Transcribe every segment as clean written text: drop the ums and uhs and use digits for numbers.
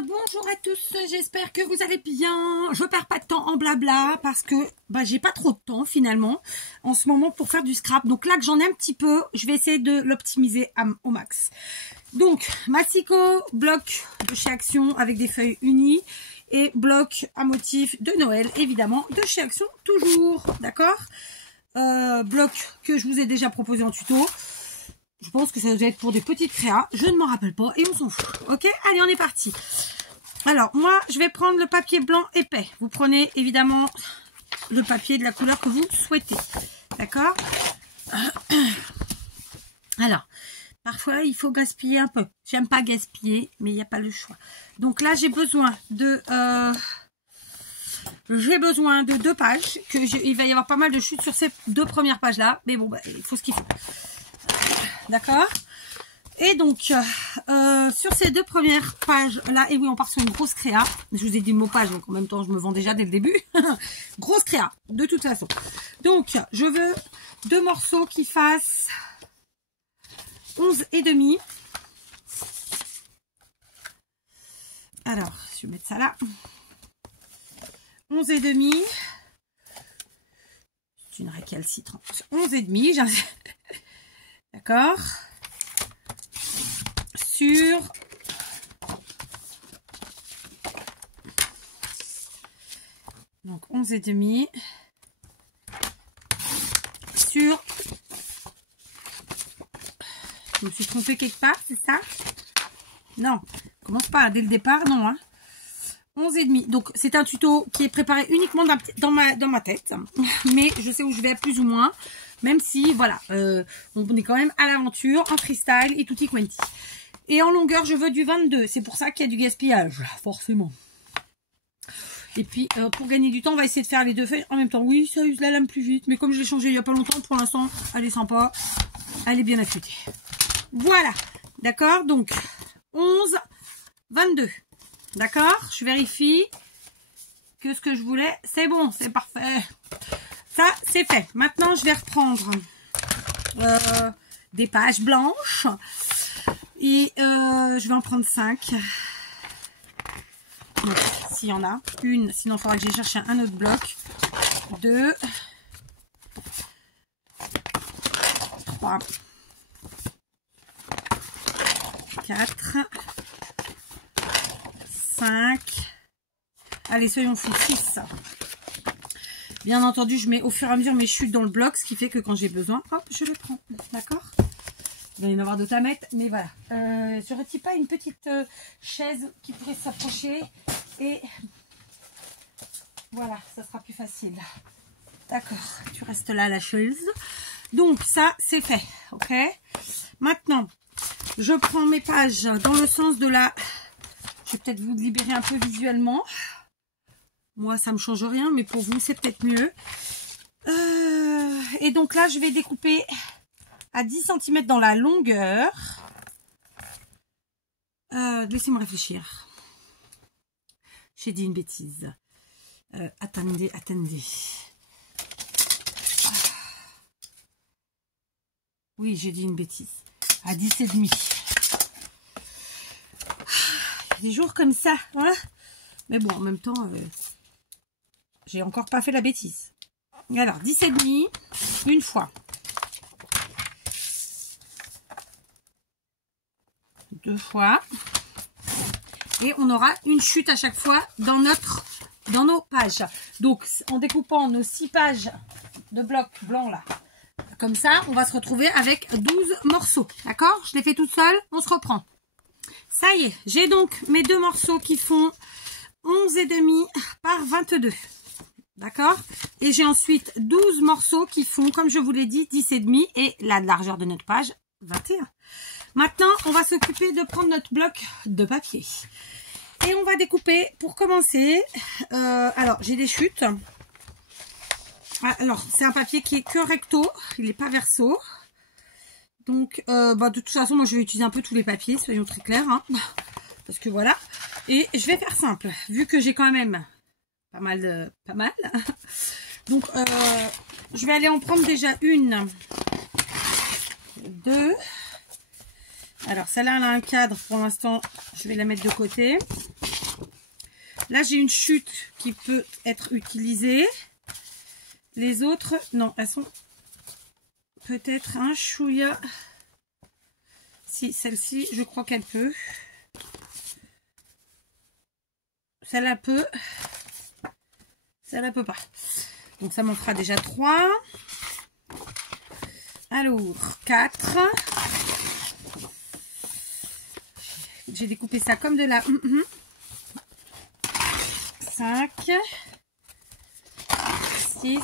Bonjour à tous, j'espère que vous allez bien. Je perds pas de temps en blabla parce que j'ai pas trop de temps finalement en ce moment pour faire du scrap. Donc là que j'en ai un petit peu, je vais essayer de l'optimiser au max. Donc Massicot, bloc de chez Action avec des feuilles unies et bloc à motif de Noël évidemment de chez Action toujours, d'accord. Bloc que je vous ai déjà proposé en tuto. Je pense que ça doit être pour des petites créas. Je ne m'en rappelle pas et on s'en fout. Ok, allez, on est parti. Alors, moi, je vais prendre le papier blanc épais. Vous prenez évidemment le papier de la couleur que vous souhaitez. D'accord? Alors, parfois, il faut gaspiller un peu. J'aime pas gaspiller, mais il n'y a pas le choix. Donc là, j'ai besoin de... deux pages. Il va y avoir pas mal de chutes sur ces deux premières pages-là. Mais bon, il faut ce qu'il faut. D'accord. Et donc sur ces deux premières pages là, et oui, on part sur une grosse créa. Je vous ai dit le mot page, donc en même temps je me vends déjà dès le début. Grosse créa de toute façon. Donc je veux deux morceaux qui fassent 11,5. Alors je vais mettre ça là. 11,5. C'est une récalcitrante. 11,5. D'accord. Sur donc 11,5 sur, je me suis trompée quelque part, c'est ça? Non, commence pas dès le départ, non, hein. 11,5. Donc c'est un tuto qui est préparé uniquement dans ma tête, mais je sais où je vais plus ou moins, même si voilà, on est quand même à l'aventure en freestyle et tutti quanti. Et en longueur, je veux du 22. C'est pour ça qu'il y a du gaspillage, forcément. Et puis, pour gagner du temps, on va essayer de faire les deux feuilles en même temps. Oui, ça use la lame plus vite. Mais comme je l'ai changé il n'y a pas longtemps, pour l'instant, elle est sympa. Elle est bien affûtée. Voilà. D'accord. Donc, 11, 22. D'accord. Je vérifie que ce que je voulais, c'est bon. C'est parfait. Ça, c'est fait. Maintenant, je vais reprendre des pages blanches. Et je vais en prendre 5. Donc, s'il y en a une, sinon il faudra que j'aille chercher un autre bloc. 2, 3, 4, 5. Allez, soyons fous, 6. Bien entendu, je mets au fur et à mesure mes chutes dans le bloc, ce qui fait que quand j'ai besoin, hop, je le prends. D'accord ? Il va y en avoir d'autres à mettre, mais voilà. Serait-il pas une petite chaise qui pourrait s'approcher et voilà, ça sera plus facile. D'accord, tu restes là la chaise. Donc ça, c'est fait, ok. Maintenant, je prends mes pages dans le sens de la... Je vais peut-être vous libérer un peu visuellement. Moi, ça me change rien, mais pour vous, c'est peut-être mieux. Et donc là, je vais découper... à 10 cm dans la longueur. Laissez-moi réfléchir. J'ai dit une bêtise. Attendez. Oui, j'ai dit une bêtise. À 10,5. Il y a des jours comme ça, hein. Mais bon, en même temps, j'ai encore pas fait la bêtise. Alors, 10,5, une fois. 2 fois. Et on aura une chute à chaque fois dans nos pages. Donc, en découpant nos 6 pages de blocs blancs là, comme ça, on va se retrouver avec 12 morceaux. D'accord? Je l'ai fait toute seule. On se reprend. Ça y est, j'ai donc mes deux morceaux qui font 11,5 par 22. D'accord? Et j'ai ensuite 12 morceaux qui font, comme je vous l'ai dit, 10,5 et la largeur de notre page, 21. Maintenant, on va s'occuper de prendre notre bloc de papier. Et on va découper, pour commencer, alors j'ai des chutes. Alors, c'est un papier qui est que recto, il n'est pas verso. Donc, de toute façon, moi je vais utiliser un peu tous les papiers, soyons très clairs. Hein, parce que voilà. Et je vais faire simple, vu que j'ai quand même pas mal. Donc, je vais aller en prendre déjà une, 2. Alors, celle-là, elle a un cadre. Pour l'instant, je vais la mettre de côté. Là, j'ai une chute qui peut être utilisée. Les autres, non, elles sont peut-être un chouïa. Si, celle-ci, je crois qu'elle peut. Celle-là peut. Celle-là peut pas. Donc, ça m'en fera déjà 3. Alors, 4. J'ai découpé ça comme de la... 5. 6.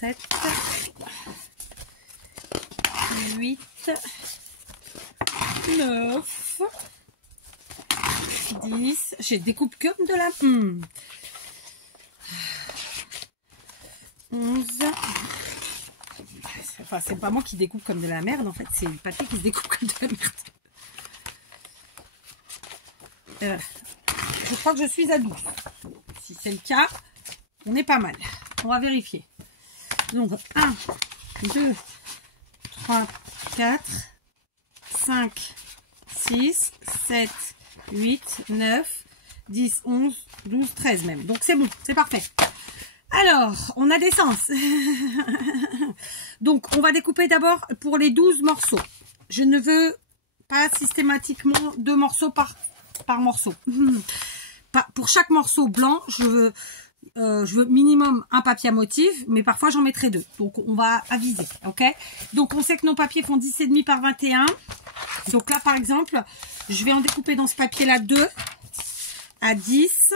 7. 8. 9. 10. Je découpe comme de la... 11. Enfin, c'est pas moi qui découpe comme de la merde, en fait. C'est le papier qui se découpe comme de la merde. Je crois que je suis à 12. Si c'est le cas, on est pas mal. On va vérifier. Donc, 1, 2, 3, 4, 5, 6, 7, 8, 9, 10, 11, 12, 13 même. Donc, c'est bon, c'est parfait. Alors, on a des sens. Donc, on va découper d'abord pour les 12 morceaux. Je ne veux pas systématiquement 2 morceaux par morceau. Pour chaque morceau blanc, je veux minimum un papier à motif, mais parfois j'en mettrai 2. Donc, on va aviser, ok? Donc, on sait que nos papiers font 10,5 par 21. Donc là, par exemple, je vais en découper dans ce papier-là 2 à 10.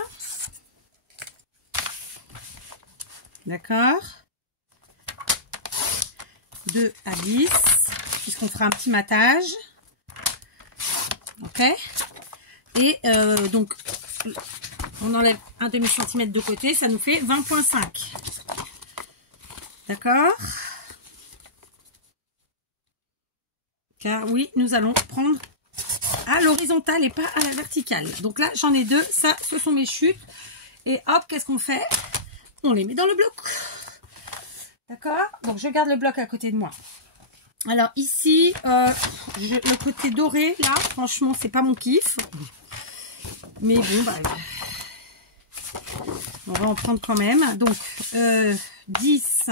D'accord, 2 à 10, puisqu'on fera un petit matage. Ok. Et donc, on enlève un demi-centimètre de côté, ça nous fait 20,5. D'accord. Car oui, nous allons prendre à l'horizontale et pas à la verticale. Donc là, j'en ai 2. Ça, ce sont mes chutes. Et hop, qu'est-ce qu'on fait? On les met dans le bloc. D'accord? Donc, je garde le bloc à côté de moi. Alors, ici, le côté doré, là, franchement, c'est pas mon kiff. Mais bon, bah, on va en prendre quand même. Donc, 10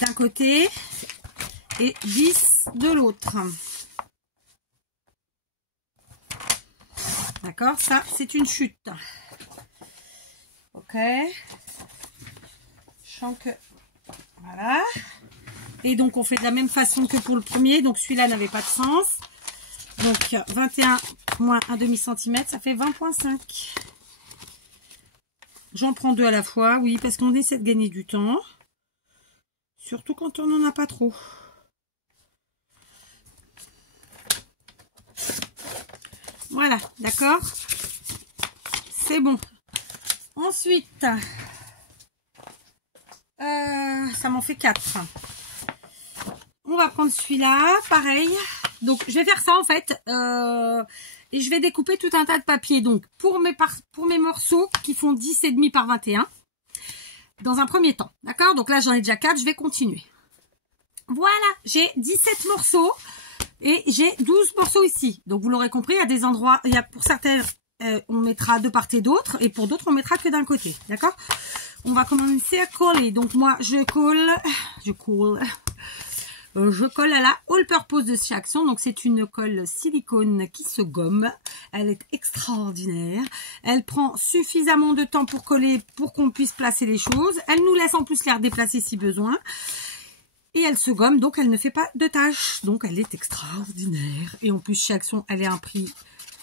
d'un côté et 10 de l'autre. D'accord? Ça, c'est une chute. Ok. Je sens que... Voilà. Et donc, on fait de la même façon que pour le premier. Donc, celui-là n'avait pas de sens. Donc, 21 moins un demi-centimètre, ça fait 20,5. J'en prends 2 à la fois. Oui, parce qu'on essaie de gagner du temps. Surtout quand on n'en a pas trop. Voilà, d'accord. C'est bon. Ensuite, ça m'en fait 4. On va prendre celui-là, pareil. Donc, je vais faire ça en fait. Et je vais découper tout un tas de papier. Donc, pour mes morceaux qui font 10,5 par 21. Dans un premier temps. D'accord? Donc là, j'en ai déjà 4. Je vais continuer. Voilà. J'ai 17 morceaux. Et j'ai 12 morceaux ici. Donc, vous l'aurez compris, il y a des endroits... Il y a pour certains, on mettra de part et d'autre. Et pour d'autres, on mettra que d'un côté. D'accord? On va commencer à coller. Donc, moi, je colle à la All Purpose de chez Action. Donc, c'est une colle silicone qui se gomme. Elle est extraordinaire. Elle prend suffisamment de temps pour coller, pour qu'on puisse placer les choses. Elle nous laisse en plus les redéplacer si besoin. Et elle se gomme, donc elle ne fait pas de tâches. Donc, elle est extraordinaire. Et en plus, chez Action, elle est à un prix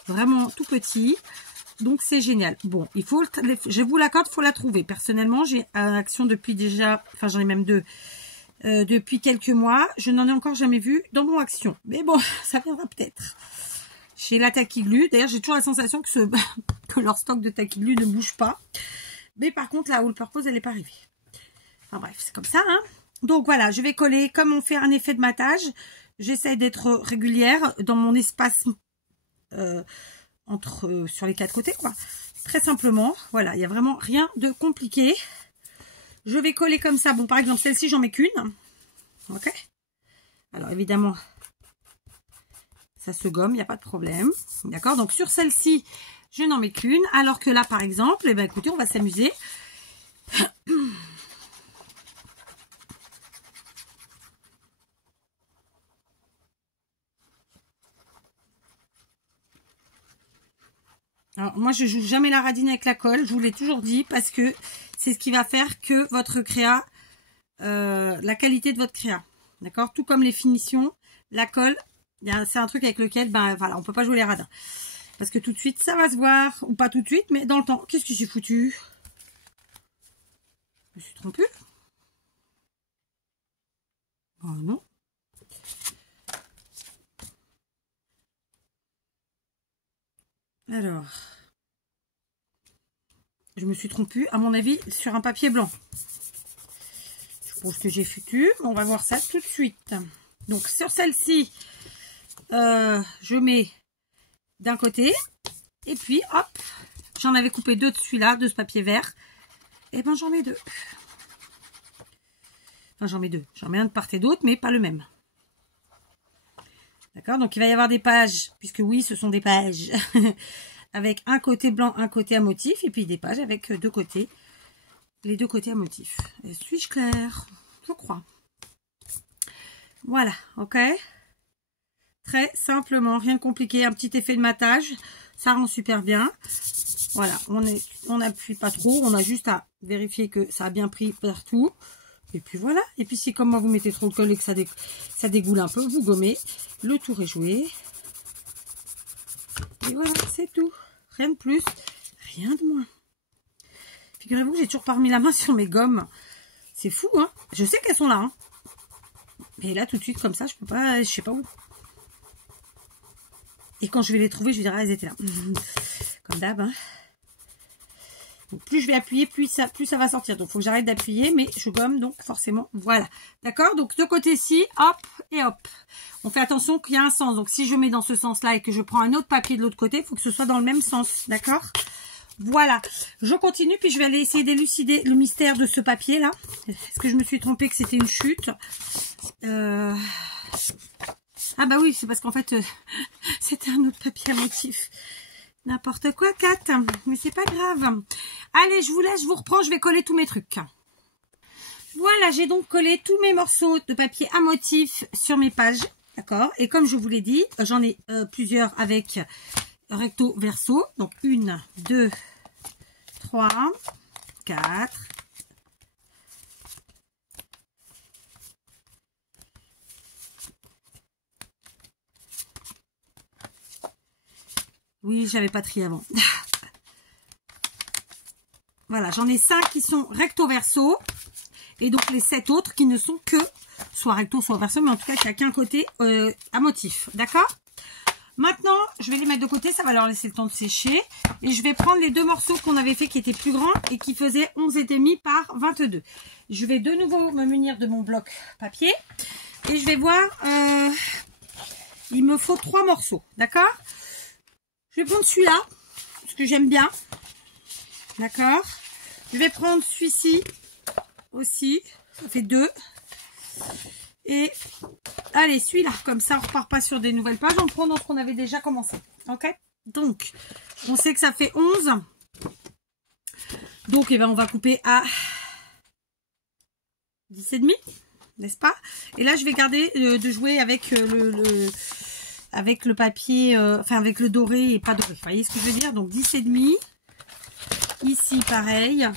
vraiment tout petit. Donc, c'est génial. Bon, il faut, je vous l'accorde, il faut la trouver. Personnellement, j'ai Action depuis déjà, enfin, j'en ai même 2. Depuis quelques mois, je n'en ai encore jamais vu dans mon Action. Mais bon, ça viendra peut-être. Chez la Tacky Glue, d'ailleurs, j'ai toujours la sensation que leur stock de Tacky Glue ne bouge pas. Mais par contre, la All Purpose, elle n'est pas arrivée. Enfin bref, c'est comme ça, hein. Donc voilà, je vais coller. Comme on fait un effet de matage, j'essaie d'être régulière dans mon espace sur les 4 côtés, quoi. Très simplement, voilà, il n'y a vraiment rien de compliqué. Je vais coller comme ça. Bon, par exemple, celle-ci, j'en mets qu'une. Ok. Alors, évidemment, ça se gomme, il n'y a pas de problème. D'accord? Donc, sur celle-ci, je n'en mets qu'une. Alors que là, par exemple, eh ben, écoutez, on va s'amuser. Alors, moi, je joue jamais la radine avec la colle. Je vous l'ai toujours dit parce que c'est ce qui va faire que votre créa, la qualité de votre créa. D'accord? Tout comme les finitions, la colle, c'est un truc avec lequel, ben voilà, on peut pas jouer les radins. Parce que tout de suite, ça va se voir. Ou pas tout de suite, mais dans le temps. Qu'est-ce que j'ai foutu? Je me suis trompée. Oh non. Alors, je me suis trompée, à mon avis, sur un papier blanc. Je pense que j'ai foutu. On va voir ça tout de suite. Donc, sur celle-ci, je mets d'un côté. Et puis, hop, j'en avais coupé deux de celui-là, de ce papier vert. Et ben, j'en mets deux. Enfin, j'en mets deux. J'en mets un de part et d'autre, mais pas le même. D'accord? Donc, il va y avoir des pages, puisque oui, ce sont des pages, avec un côté blanc, un côté à motif, et puis des pages avec deux côtés, les deux côtés à motif. Suis-je claire? Je crois. Voilà, ok? Très simplement, rien de compliqué, un petit effet de matage, ça rend super bien. Voilà, on n'appuie pas trop, on a juste à vérifier que ça a bien pris partout. Et puis voilà, et puis si comme moi vous mettez trop de colle et que ça dégoule un peu, vous gommez, le tour est joué. Et voilà, c'est tout. Rien de plus, rien de moins. Figurez-vous que j'ai toujours pas remis la main sur mes gommes. C'est fou, hein. Je sais qu'elles sont là, hein. Mais là, tout de suite, comme ça, je peux pas, je sais pas où. Et quand je vais les trouver, je vais dire, ah, elles étaient là. Comme d'hab, hein. Donc, plus je vais appuyer, plus ça va sortir. Donc, il faut que j'arrête d'appuyer, mais je gomme, donc forcément, voilà. D'accord? Donc, de côté-ci, hop et hop. On fait attention qu'il y a un sens. Donc, si je mets dans ce sens-là et que je prends un autre papier de l'autre côté, il faut que ce soit dans le même sens. D'accord? Voilà. Je continue, puis je vais aller essayer d'élucider le mystère de ce papier-là. Est-ce que je me suis trompée que c'était une chute? Ah bah oui, c'est parce qu'en fait, c'était un autre papier à motif. N'importe quoi, Kat, mais c'est pas grave. Allez, je vous laisse, je vous reprends, je vais coller tous mes trucs. Voilà, j'ai donc collé tous mes morceaux de papier à motif sur mes pages, d'accord? Et comme je vous l'ai dit, j'en ai plusieurs avec recto verso. Donc 1, 2, 3, 4. Oui, j'avais pas trié avant. Voilà, j'en ai 5 qui sont recto verso. Et donc les 7 autres qui ne sont que soit recto, soit verso. Mais en tout cas, il n'y a qu'un côté à motif. D'accord? Maintenant, je vais les mettre de côté. Ça va leur laisser le temps de sécher. Et je vais prendre les deux morceaux qu'on avait fait qui étaient plus grands et qui faisaient 11,5 par 22. Je vais de nouveau me munir de mon bloc papier. Et je vais voir... il me faut 3 morceaux. D'accord? Je vais prendre celui-là, parce que j'aime bien. D'accord. Je vais prendre celui-ci aussi. Ça fait 2. Et allez, celui-là. Comme ça, on ne repart pas sur des nouvelles pages. On prend dans ce qu'on avait déjà commencé. Ok. Donc, on sait que ça fait 11. Donc, eh ben, on va couper à 10,5. N'est-ce pas? Et là, je vais garder de jouer avec avec le papier, enfin avec le doré et pas doré. Vous voyez ce que je veux dire? Donc 10,5. Ici, pareil.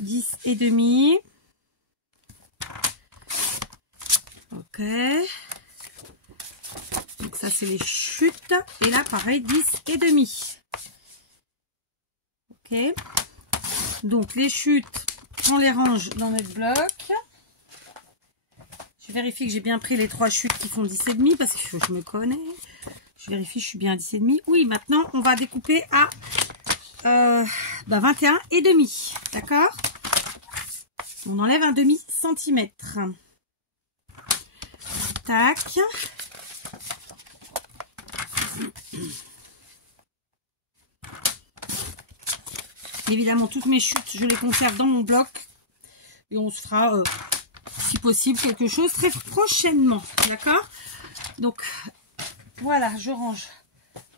10,5. Ok. Donc ça, c'est les chutes. Et là, pareil, 10,5. Ok. Donc les chutes, on les range dans notre bloc. Je vérifie que j'ai bien pris les 3 chutes qui font 10,5 parce que je me connais. Je vérifie que je suis bien à 10,5. Oui, maintenant, on va découper à 21,5. D'accord? On enlève un demi-centimètre. Tac. Évidemment, toutes mes chutes, je les conserve dans mon bloc. Et on se fera si possible, quelque chose très prochainement. D'accord? Donc, voilà, je range.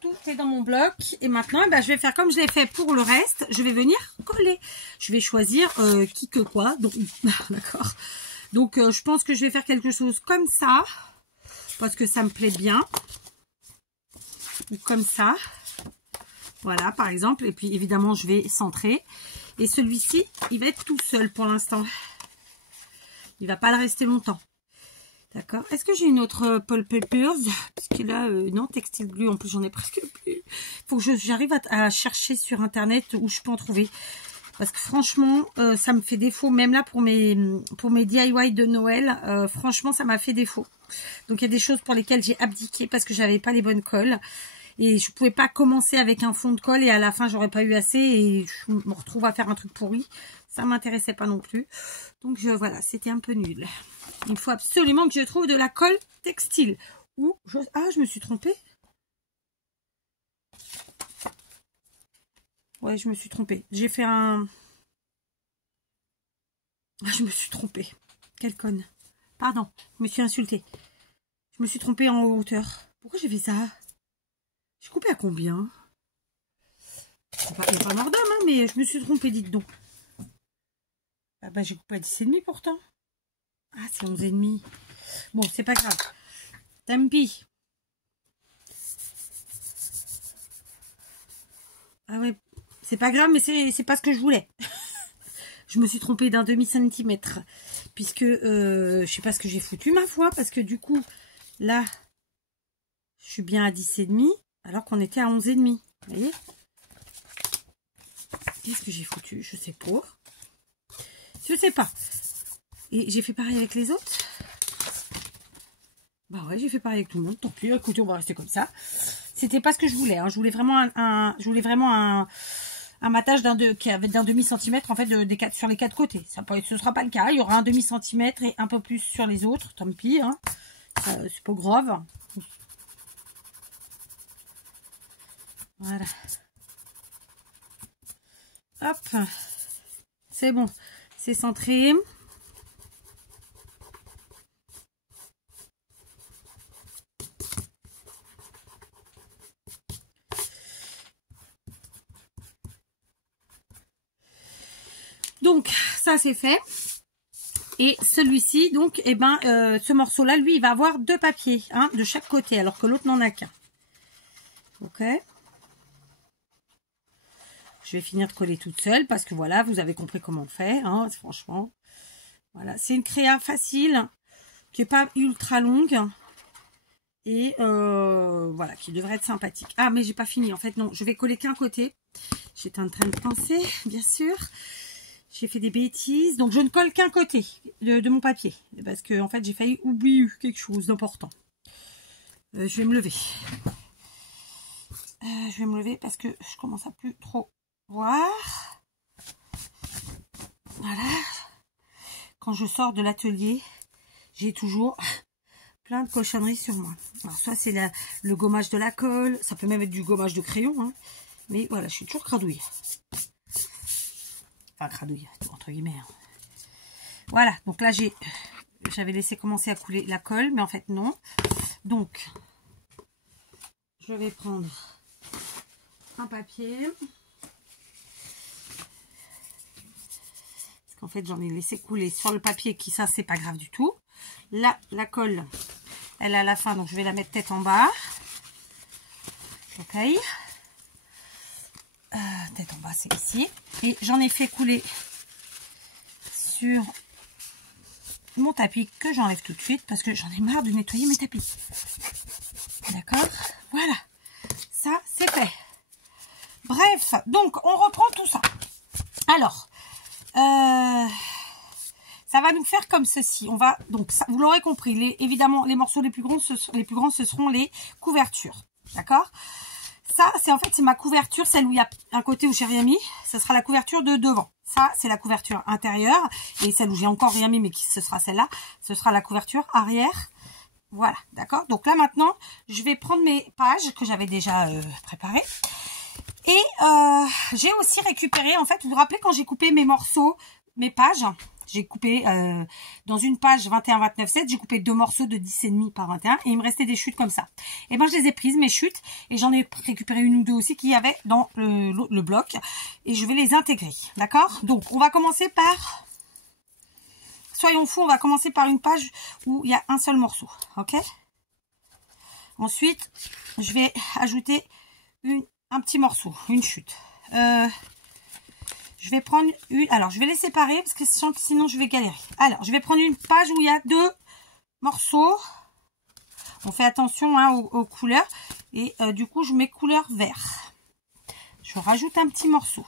Tout est dans mon bloc. Et maintenant, je vais faire comme je l'ai fait pour le reste. Je vais venir coller. Je vais choisir qui que quoi. Donc, d'accord. Donc, je pense que je vais faire quelque chose comme ça. Parce que ça me plaît bien. Ou comme ça. Voilà, par exemple. Et puis, évidemment, je vais centrer. Et celui-ci, il va être tout seul pour l'instant. Il va pas le rester longtemps. D'accord. Est-ce que j'ai une autre Paul Papers? Parce que là, non, textile glue. En plus, j'en ai presque plus. Il faut que j'arrive à chercher sur Internet où je peux en trouver. Parce que franchement, ça me fait défaut. Même là, pour mes DIY de Noël, franchement, ça m'a fait défaut. Donc, il y a des choses pour lesquelles j'ai abdiqué parce que j'avais pas les bonnes colles. Et je pouvais pas commencer avec un fond de colle et à la fin, j'aurais pas eu assez. Et je me retrouve à faire un truc pourri. Ça m'intéressait pas non plus. Donc, voilà, c'était un peu nul. Il faut absolument que je trouve de la colle textile. Ah, je me suis trompée. Ouais, je me suis trompée. J'ai fait un... Ah, je me suis trompée. Quelle conne. Pardon, je me suis insultée. Je me suis trompée en hauteur. Pourquoi j'ai fait ça? J'ai coupé à combien? Il n'y a pas mort d'homme, hein, mais je me suis trompée, dites donc. Ah bah, j'ai coupé à 10,5 pourtant. Ah, c'est 11,5. Bon, c'est pas grave. Tant pis. Ah ouais, c'est pas grave, mais c'est pas ce que je voulais. Je me suis trompée d'un demi-centimètre. Puisque, je sais pas ce que j'ai foutu, ma foi. Parce que du coup, là, je suis bien à 10,5. Alors qu'on était à 11,5. Vous voyez? Qu'est-ce que j'ai foutu? Je sais pas. Je sais pas. Et j'ai fait pareil avec les autres. Bah ouais, j'ai fait pareil avec tout le monde. Tant pis, écoutez, on va rester comme ça. C'était pas ce que je voulais. Hein. Je voulais vraiment un matage d'un demi-centimètre en fait sur les 4 côtés. Ce sera pas le cas. Il y aura un demi-centimètre et un peu plus sur les autres. Tant pis. Hein. C'est pas grave. Voilà. Hop. C'est bon. C'est centré. Donc, ça c'est fait. Et celui-ci, donc, ce morceau-là, lui, il va avoir 2 papiers, hein, de chaque côté, alors que l'autre n'en a qu'un. Ok. Je vais finir de coller toute seule, parce que voilà, vous avez compris comment on fait, hein, franchement. Voilà, c'est une créa facile, qui n'est pas ultra longue. Et voilà, qui devrait être sympathique. Ah, mais j'ai pas fini, en fait, non, je vais coller qu'un côté. J'étais en train de penser, bien sûr. J'ai fait des bêtises, donc je ne colle qu'un côté de mon papier. Parce que, en fait, j'ai failli oublier quelque chose d'important. Je vais me lever. Je vais me lever parce que je commence à plus trop voir. Voilà. Quand je sors de l'atelier, j'ai toujours plein de cochonneries sur moi. Alors, soit c'est le gommage de la colle, ça peut même être du gommage de crayon. Hein. Mais voilà, je suis toujours cradouille. Enfin, cradouille, entre guillemets. Hein. Voilà, donc là, j'avais laissé commencer à couler la colle, mais en fait, non. Donc, je vais prendre un papier. Parce qu'en fait, j'en ai laissé couler sur le papier, qui ça, c'est pas grave du tout. Là, la colle, elle est à la fin, donc je vais la mettre tête en bas. Ok. Tête en bas, c'est ici. Et j'en ai fait couler sur mon tapis que j'enlève tout de suite parce que j'en ai marre de nettoyer mes tapis. D'accord? Voilà. Ça, c'est fait. Bref, donc, on reprend tout ça. Alors, ça va nous faire comme ceci. On va, donc, ça, vous l'aurez compris, évidemment, les morceaux les plus grands, ce seront les couvertures. D'accord? Ça, c'est en fait, c'est ma couverture, celle où il y a un côté où j'ai rien mis. Ce sera la couverture de devant. Ça, c'est la couverture intérieure. Et celle où j'ai encore rien mis, mais ce sera celle-là. Ce sera la couverture arrière. Voilà, d'accord. Donc là, maintenant, je vais prendre mes pages que j'avais déjà préparées. Et j'ai aussi récupéré, en fait, vous vous rappelez quand j'ai coupé mes morceaux, mes pages, j'ai coupé dans une page 21-29-7, j'ai coupé 2 morceaux de 10,5 par 21 et il me restait des chutes comme ça. Et ben je les ai prises, mes chutes, et j'en ai récupéré une ou deux aussi qu'il y avait dans le bloc et je vais les intégrer, d'accord? Donc on va commencer par, soyons fous, on va commencer par une page où il y a un seul morceau, ok? Ensuite, je vais ajouter un petit morceau, une chute. Je vais prendre une... Alors, je vais les séparer parce que sinon, je vais galérer. Alors, je vais prendre une page où il y a 2 morceaux. On fait attention hein, aux couleurs. Et du coup, je mets couleur vert. Je rajoute un petit morceau.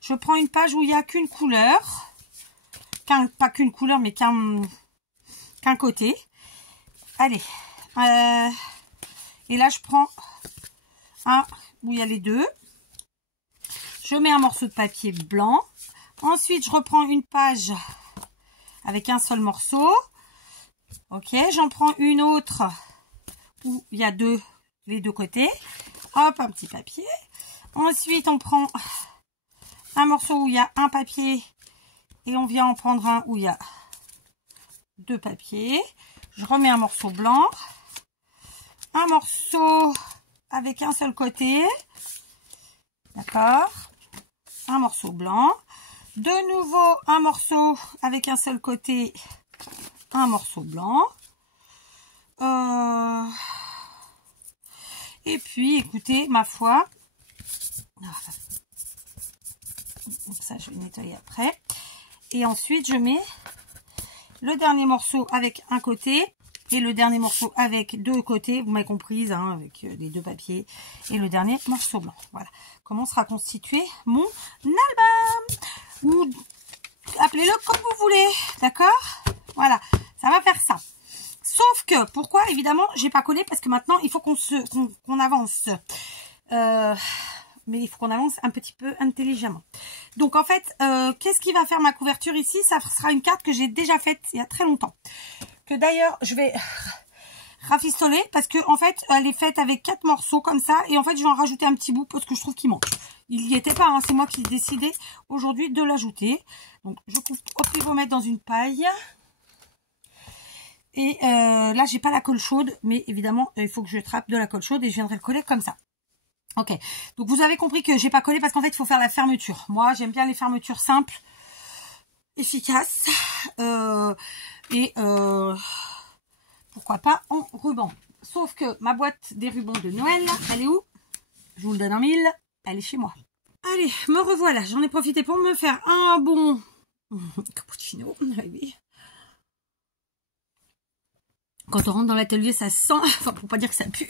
Je prends une page où il n'y a qu'une couleur. Pas qu'une couleur, mais qu'un côté. Allez. Et là, je prends un où il y a les 2. Je mets un morceau de papier blanc. Ensuite, je reprends une page avec un seul morceau. Ok, j'en prends une autre où il y a les deux côtés. Hop, un petit papier. Ensuite, on prend un morceau où il y a un papier et on vient en prendre un où il y a 2 papiers. Je remets un morceau blanc. Un morceau avec un seul côté. D'accord. Un morceau blanc. De nouveau, un morceau avec un seul côté. Un morceau blanc. Et puis, écoutez, ma foi. Donc ça, je vais nettoyer après. Et ensuite, je mets le dernier morceau avec un côté. Et le dernier morceau avec 2 côtés, vous m'avez comprise, hein, avec les 2 papiers. Et le dernier morceau blanc. Voilà. Comment sera constitué mon album. Ou appelez-le comme vous voulez. D'accord? Voilà. Ça va faire ça. Sauf que, pourquoi? Évidemment, j'ai pas collé parce que maintenant, il faut qu'on avance. Mais il faut qu'on avance un petit peu intelligemment. Donc, en fait, qu'est-ce qui va faire ma couverture ici? Ça sera une carte que j'ai déjà faite il y a très longtemps. Que d'ailleurs, je vais rafistoler parce que en fait, elle est faite avec 4 morceaux comme ça. Et en fait, je vais en rajouter un petit bout parce que je trouve qu'il manque. Il n'y était pas, hein, c'est moi qui ai décidé aujourd'hui de l'ajouter. Donc, je coupe au pivomètre dans une paille. Et là, j'ai pas la colle chaude, mais évidemment, il faut que je trappe de la colle chaude et je viendrai le coller comme ça. Ok, donc vous avez compris que j'ai pas collé parce qu'en fait, il faut faire la fermeture. Moi, j'aime bien les fermetures simples, efficaces. Pourquoi pas en ruban. Sauf que ma boîte des rubans de Noël, elle est où? Je vous le donne en 1000. Elle est chez moi. Allez, me revoilà. J'en ai profité pour me faire un bon cappuccino. Oui. Quand on rentre dans l'atelier, ça sent, enfin pour pas dire que ça pue,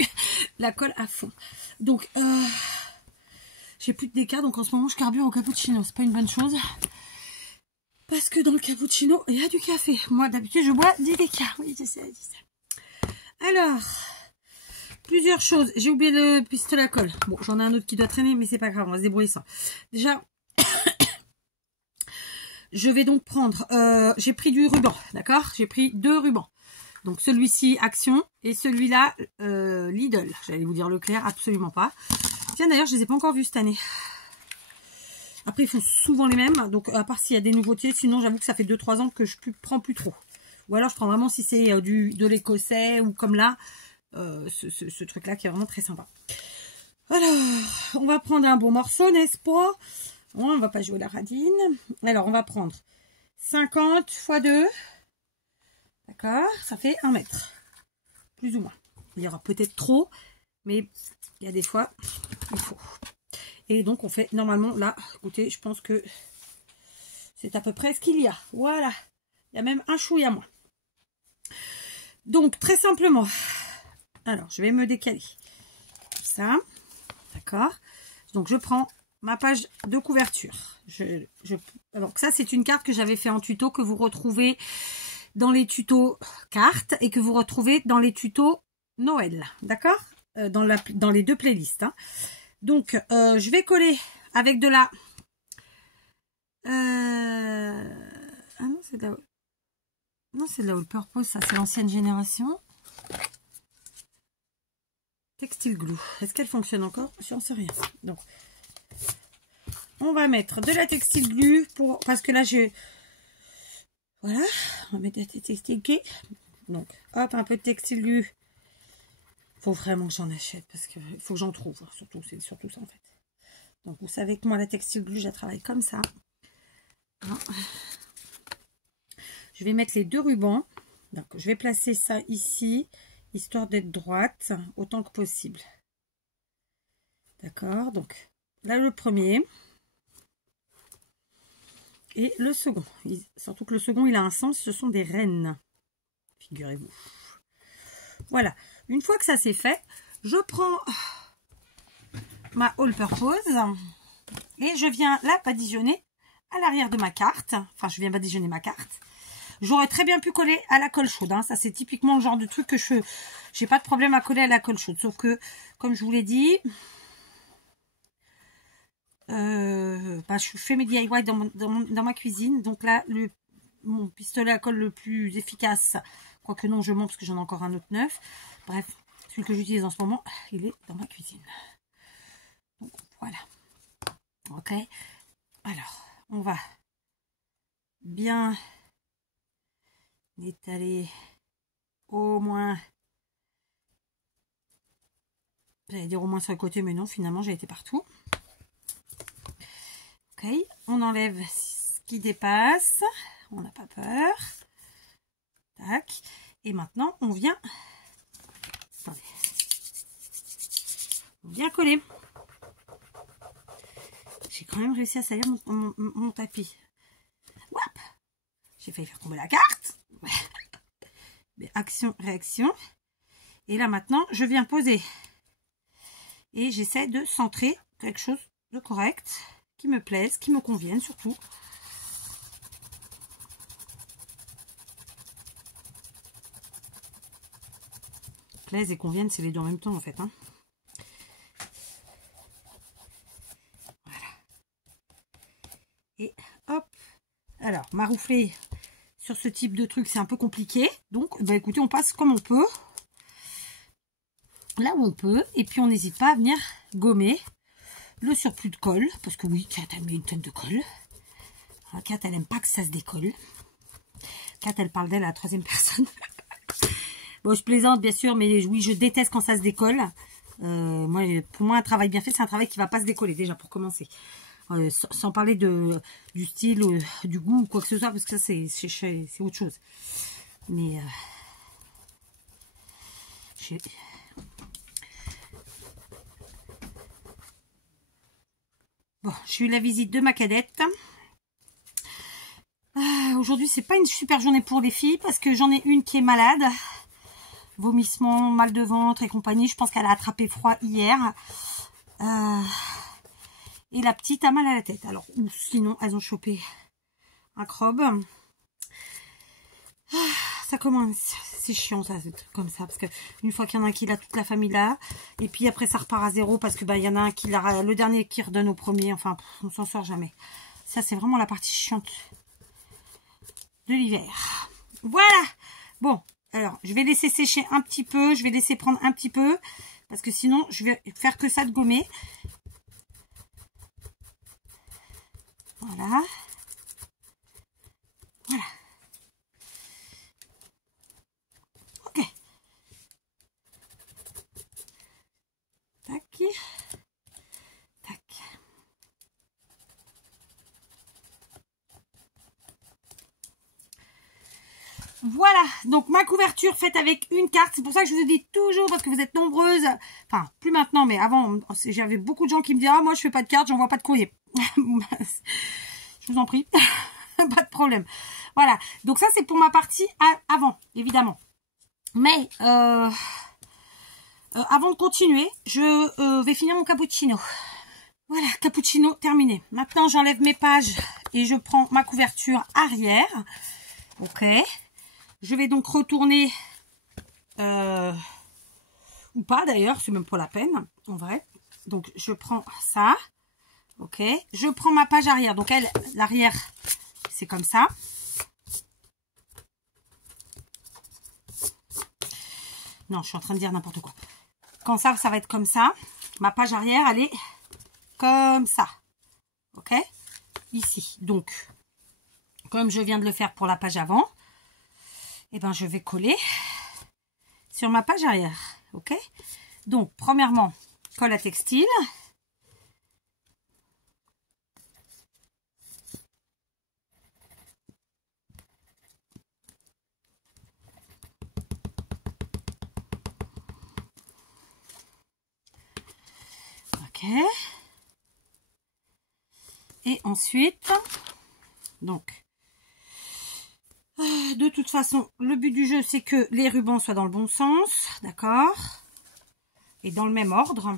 la colle à fond. Donc, j'ai plus de déca, donc en ce moment je carbure au cappuccino. C'est pas une bonne chose. Parce que dans le cappuccino, il y a du café. Moi, d'habitude, je bois 10 déca. Oui, je sais. Alors, plusieurs choses. J'ai oublié le pistolet à colle. Bon, j'en ai un autre qui doit traîner, mais c'est pas grave, on va se débrouiller ça. Déjà, je vais donc prendre... j'ai pris du ruban, d'accord? J'ai pris 2 rubans. Donc, celui-ci, Action, et celui-là, Lidl. J'allais vous dire Leclerc, absolument pas. Tiens, d'ailleurs, je les ai pas encore vus cette année. Après, ils font souvent les mêmes. Donc, à part s'il y a des nouveautés. Sinon, j'avoue que ça fait 2-3 ans que je ne prends plus trop. Ou alors, je prends vraiment si c'est de l'écossais ou comme là. Ce truc-là qui est vraiment très sympa. Alors, on va prendre un bon morceau, n'est-ce pas? Bon, on va pas jouer la radine. Alors, on va prendre 50 x 2. D'accord? Ça fait 1 mètre. Plus ou moins. Il y aura peut-être trop. Mais il y a des fois, il faut. Et donc, on fait normalement, là, écoutez, je pense que c'est à peu près ce qu'il y a. Voilà. Il y a même un chouïa moins. Donc, très simplement. Alors, je vais me décaler. Comme ça. D'accord. Donc, je prends ma page de couverture. Donc, ça, c'est une carte que j'avais fait en tuto, que vous retrouvez dans les tutos cartes et que vous retrouvez dans les tutos Noël. D'accord? Dans les 2 playlists. Hein. Donc, je vais coller avec de la... Ah non, c'est de la... Non, c'est de la All Purpose, ça, c'est l'ancienne génération. Textile Glue. Est-ce qu'elle fonctionne encore? Je n'en sais rien. Donc, on va mettre de la Textile Glue parce que là, Voilà, on va mettre des textiles. Donc, hop, un peu de textile glu. Faut vraiment que j'en achète parce qu'il faut que j'en trouve. Surtout, c'est surtout ça en fait. Donc, vous savez que moi, la textile glu, je la travaille comme ça. Hein. Je vais mettre les 2 rubans. Donc, je vais placer ça ici, histoire d'être droite autant que possible. D'accord, donc là, le premier. Et le second, surtout que le second, il a un sens, ce sont des rennes, figurez-vous. Voilà, une fois que ça c'est fait, je prends ma all purpose et je viens la badigeonner à l'arrière de ma carte. Enfin, je viens badigeonner ma carte. J'aurais très bien pu coller à la colle chaude. Hein. Ça, c'est typiquement le genre de truc que j'ai pas de problème à coller à la colle chaude. Sauf que, comme je vous l'ai dit... je fais mes DIY dans ma cuisine. Donc là, mon pistolet à colle le plus efficace, quoique non, je mens parce que j'en ai encore un autre neuf. Bref, celui que j'utilise en ce moment, il est dans ma cuisine. Donc voilà. Ok. Alors, on va bien étaler au moins... J'allais dire au moins sur le côté, mais non, finalement, j'ai été partout. Ok, on enlève ce qui dépasse, on n'a pas peur. Tac. Et maintenant, on vient... Attendez. On vient coller. J'ai quand même réussi à salir mon tapis. Wap! J'ai failli faire tomber la carte. Mais action, réaction. Et là, maintenant, je viens poser. Et j'essaie de centrer quelque chose de correct. Qui me plaisent, qui me conviennent surtout. Plaisent et conviennent, c'est les deux en même temps en fait. Hein. Voilà. Et hop. Alors, maroufler sur ce type de truc, c'est un peu compliqué. Donc, bah, écoutez, on passe comme on peut. Là où on peut. Et puis, on n'hésite pas à venir gommer le surplus de colle, parce que oui, Kat a mis une tonne de colle. Kat, elle aime pas que ça se décolle. Kat, elle parle d'elle à la 3e personne. Bon, je plaisante, bien sûr, mais oui, je déteste quand ça se décolle. Pour moi, un travail bien fait, c'est un travail qui va pas se décoller, déjà, pour commencer. Sans parler du style, du goût, ou quoi que ce soit, parce que ça, c'est autre chose. Mais... Bon, j'ai eu la visite de ma cadette. Aujourd'hui, c'est pas une super journée pour les filles parce que j'en ai une qui est malade. Vomissement, mal de ventre et compagnie. Je pense qu'elle a attrapé froid hier. Et la petite a mal à la tête. Alors, ou sinon, elles ont chopé un crobe. Ça commence, c'est chiant ça, comme ça, parce que une fois qu'il y en a un qui l'a, toute la famille là, et puis après ça repart à zéro parce que il y en a un qui l'a, le dernier qui redonne au premier, enfin on s'en sort jamais. Ça c'est vraiment la partie chiante de l'hiver. Voilà. Bon, alors je vais laisser sécher un petit peu, je vais laisser prendre un petit peu, parce que sinon je vais faire que ça de gommer. Voilà. Voilà. Ok. Tac. Tac. Voilà, donc ma couverture faite avec une carte. C'est pour ça que je vous dis toujours, parce que vous êtes nombreuses. Enfin, plus maintenant, mais avant, j'avais beaucoup de gens qui me disaient « Ah, moi, je fais pas de carte, j'envoie pas de courrier. » Je vous en prie, pas de problème. Voilà, donc ça, c'est pour ma partie avant, évidemment. Mais, avant de continuer, je vais finir mon cappuccino. Voilà, cappuccino terminé. Maintenant, j'enlève mes pages et je prends ma couverture arrière. Ok. Je vais donc retourner, ou pas d'ailleurs, c'est même pas la peine, en vrai. Donc, je prends ça. Ok. Je prends ma page arrière. Donc, l'arrière, c'est comme ça. Non, je suis en train de dire n'importe quoi. Quand ça va être comme ça. Ma page arrière, elle est comme ça. Ok. Ici. Donc, comme je viens de le faire pour la page avant, et ben je vais coller sur ma page arrière. Ok, donc premièrement, colle à textile. Ok. Et ensuite, donc, de toute façon, le but du jeu, c'est que les rubans soient dans le bon sens, d'accord, et dans le même ordre,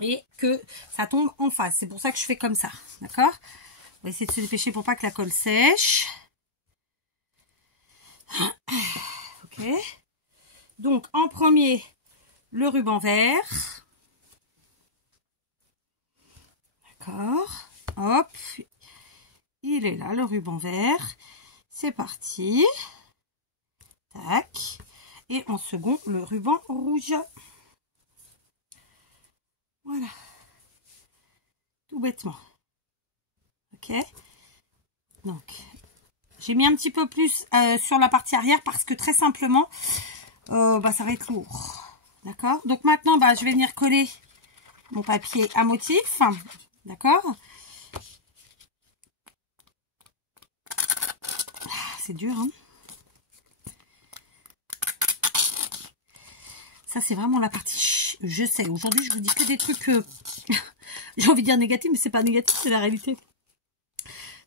et que ça tombe en face. C'est pour ça que je fais comme ça, d'accord. On va essayer de se dépêcher pour pas que la colle sèche. Ok. Donc, en premier, le ruban vert. D'accord. Hop. Il est là, le ruban vert. C'est parti. Tac. Et en second, le ruban rouge. Voilà. Tout bêtement. Ok. Donc, j'ai mis un petit peu plus sur la partie arrière parce que très simplement, ça va être lourd. D'accord. Donc maintenant, je vais venir coller mon papier à motif. D'accord. C'est dur, hein. Ça, c'est vraiment la partie... Je sais, aujourd'hui, je vous dis que des trucs... j'ai envie de dire négatifs, mais c'est pas négatif, c'est la réalité.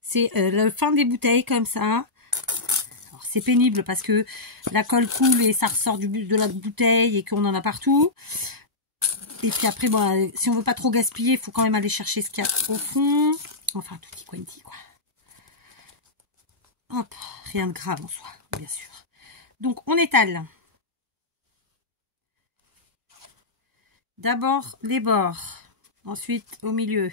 C'est la fin des bouteilles, comme ça. C'est pénible parce que la colle coule et ça ressort de la bouteille et qu'on en a partout. Et puis après, si on veut pas trop gaspiller, il faut quand même aller chercher ce qu'il y a au fond. Enfin, tout petit quanti, quoi. Hop, rien de grave en soi, bien sûr. Donc, on étale. D'abord, les bords. Ensuite, au milieu.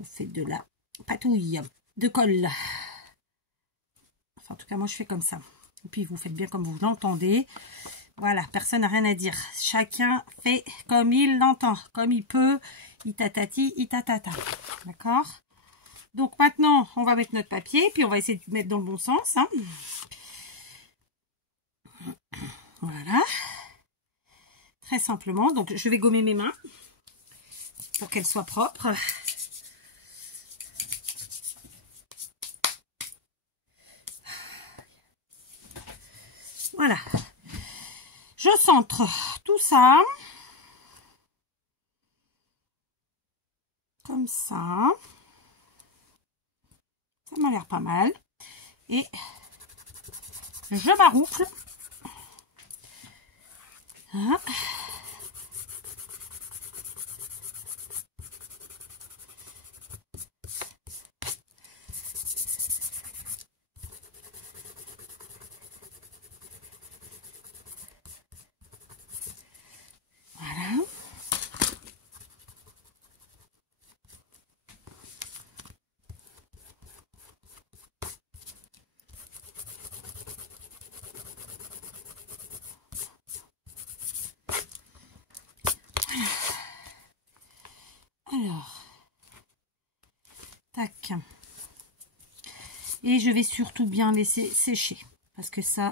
On fait de la patouille de colle. Enfin, en tout cas, moi, je fais comme ça. Et puis, vous faites bien comme vous l'entendez. Voilà, personne n'a rien à dire. Chacun fait comme il l'entend, comme il peut. Itatati, itatata. D'accord? Donc maintenant, on va mettre notre papier, puis on va essayer de mettre dans le bon sens. Hein. Voilà. Très simplement. Donc je vais gommer mes mains pour qu'elles soient propres. Voilà. Je centre tout ça. Comme ça. Ça m'a l'air pas mal. Et je maroufle. Hein. Voilà. Alors, tac. Et je vais surtout bien laisser sécher parce que ça,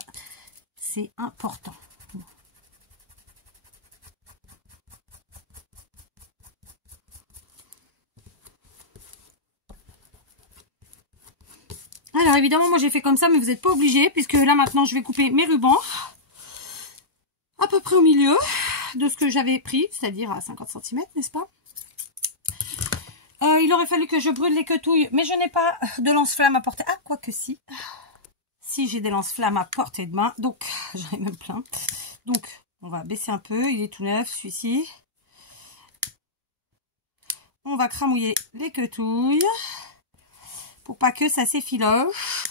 c'est important. Alors évidemment, moi j'ai fait comme ça, mais vous n'êtes pas obligés puisque là maintenant je vais couper mes rubans à peu près au milieu de ce que j'avais pris, c'est-à-dire à 50 cm, n'est-ce pas? Il aurait fallu que je brûle les quetouilles, mais je n'ai pas de lance-flamme à portée. Ah, quoique si. Si, j'ai des lance-flammes à portée de main, donc j'en ai même plein. Donc, on va baisser un peu, il est tout neuf, celui-ci. On va cramouiller les quetouilles pour pas que ça s'effiloche.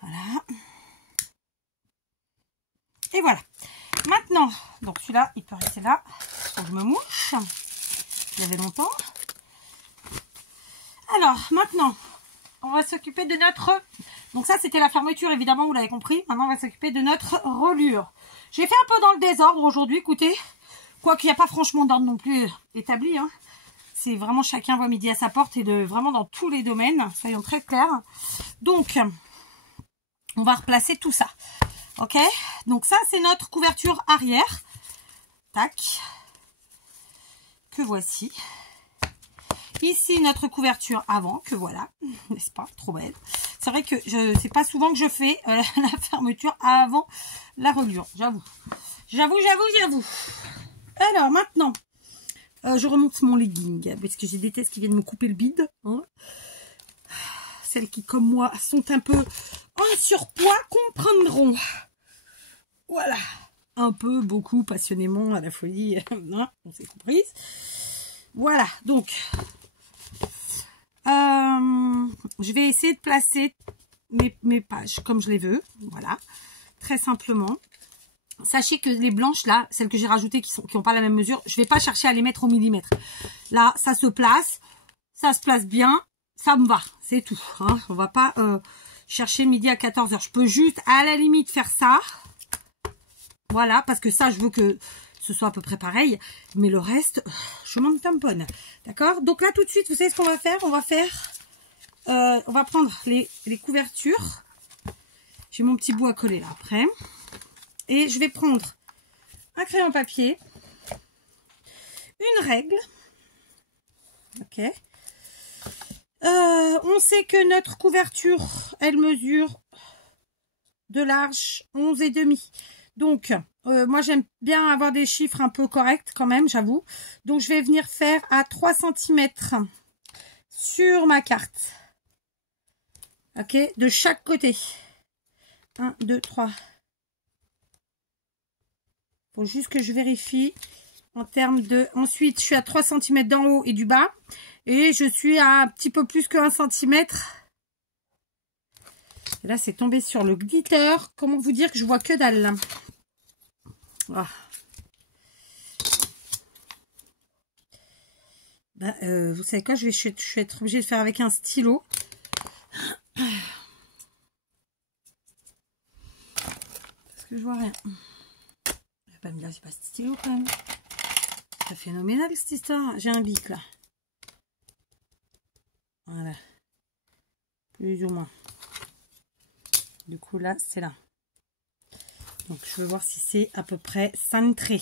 Voilà. Et voilà. Maintenant, donc celui-là, il peut rester là. Faut que je me mouche. Il y avait longtemps. Alors, maintenant, on va s'occuper de notre... Donc ça, c'était la fermeture, évidemment, vous l'avez compris. Maintenant, on va s'occuper de notre reliure. J'ai fait un peu dans le désordre aujourd'hui, écoutez. Quoiqu'il n'y a pas franchement d'ordre non plus établi. Hein. c'est vraiment chacun voit midi à sa porte et vraiment dans tous les domaines, soyons très clairs. Donc, on va replacer tout ça. Ok, donc ça, c'est notre couverture arrière. Tac. Que voici. Ici, notre couverture avant, que voilà, n'est-ce pas, trop belle. C'est vrai que c'est pas souvent que je fais la fermeture avant la reliure, j'avoue. J'avoue. Alors, maintenant, je remonte mon legging, parce que je déteste qu'ils viennent me couper le bide. Hein. Celles qui, comme moi, sont un peu en surpoids comprendront. Voilà. Un peu, beaucoup, passionnément, à la folie. Hein, on s'est compris. Voilà, donc... je vais essayer de placer mes pages comme je les veux. Voilà, très simplement. Sachez que les blanches là, celles que j'ai rajoutées qui n'ont pas la même mesure, je vais pas chercher à les mettre au millimètre. Là, ça se place bien, ça me va, c'est tout. Hein. On va pas chercher midi à 14 h. Je peux juste à la limite faire ça. Voilà, parce que ça, je veux que ce soit à peu près pareil, mais le reste, je m'en tamponne. D'accord? Donc là, tout de suite, vous savez ce qu'on va faire? On va prendre les couvertures. J'ai mon petit bout à coller là après. Et je vais prendre un crayon papier, une règle. Ok. On sait que notre couverture, elle mesure de large 11,5. Donc, moi, j'aime bien avoir des chiffres un peu corrects quand même, j'avoue. Donc, je vais venir faire à 3 cm sur ma carte. Ok, de chaque côté. 1, 2, 3. Faut juste que je vérifie en termes de... Ensuite, je suis à 3 cm d'en haut et du bas. Et je suis à un petit peu plus que 1 cm. Et là, c'est tombé sur le glitter. Comment vous dire que je vois que dalle là. Oh. Bah, vous savez quoi, je vais être obligée de faire avec un stylo. Parce que je vois rien. Je vais pas me dire c'est pas ce stylo quand même. C'est phénoménal cette histoire. J'ai un bic là. Voilà. Plus ou moins. Du coup là, c'est là. Donc je veux voir si c'est à peu près cintré.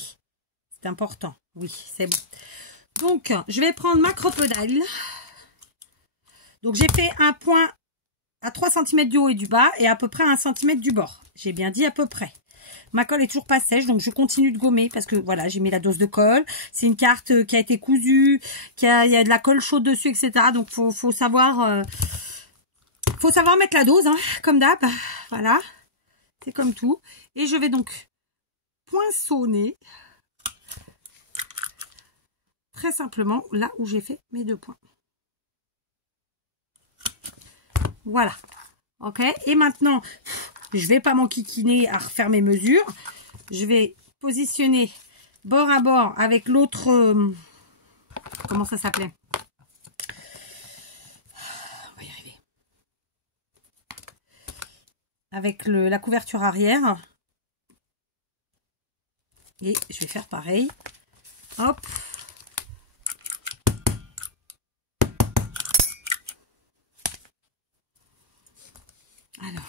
C'est important. Oui, c'est bon. Donc, je vais prendre ma crocodile. Donc, j'ai fait un point à 3 cm du haut et du bas et à peu près 1 cm du bord. J'ai bien dit à peu près. Ma colle est toujours pas sèche, donc je continue de gommer parce que voilà, j'ai mis la dose de colle. C'est une carte qui a été cousue, il y a de la colle chaude dessus, etc. Donc, faut savoir mettre la dose, hein, comme d'hab. Voilà, c'est comme tout. Et je vais donc poinçonner. Très simplement là où j'ai fait mes 2 points. Voilà. Ok. Et maintenant, je vais pas m'enquiquiner à refaire mes mesures. Je vais positionner bord à bord avec l'autre... comment ça s'appelait? On va y arriver. Avec la couverture arrière. Et je vais faire pareil. Hop. Alors,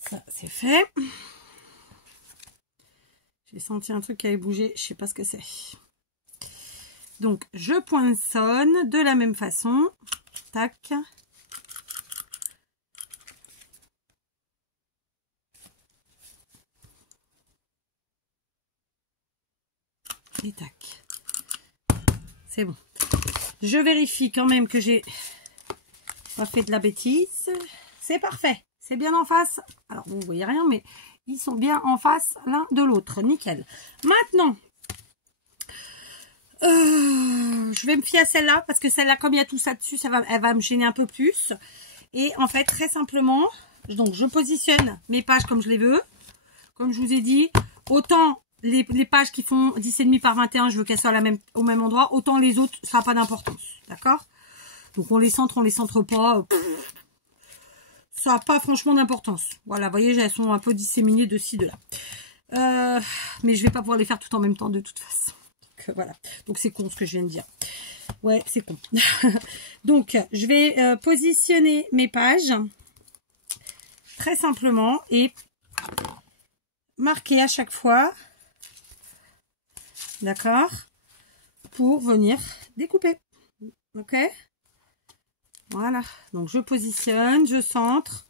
ça c'est fait. J'ai senti un truc qui avait bougé, je sais pas ce que c'est. Donc, je poinçonne de la même façon. Tac. Et tac. C'est bon. Je vérifie quand même que j'ai pas fait de la bêtise. C'est parfait. C'est bien en face. Alors, vous ne voyez rien, mais ils sont bien en face l'un de l'autre. Nickel. Maintenant, je vais me fier à celle-là parce que celle-là, comme il y a tout ça dessus, elle va me gêner un peu plus. Et en fait, très simplement, donc je positionne mes pages comme je les veux. Comme je vous ai dit, autant les pages qui font 10,5 par 21, je veux qu'elles soient au même endroit. Autant les autres, ça n'a pas d'importance. D'accord? Donc on les centre pas. ça n'a pas franchement d'importance. Voilà, vous voyez, elles sont un peu disséminées de ci, de là. Mais je vais pas pouvoir les faire tout en même temps de toute façon. Donc, voilà. Donc c'est con ce que je viens de dire. Ouais, c'est con. Donc, je vais positionner mes pages très simplement et marquer à chaque fois, d'accord, pour venir découper. Ok, voilà. Donc, je positionne, je centre.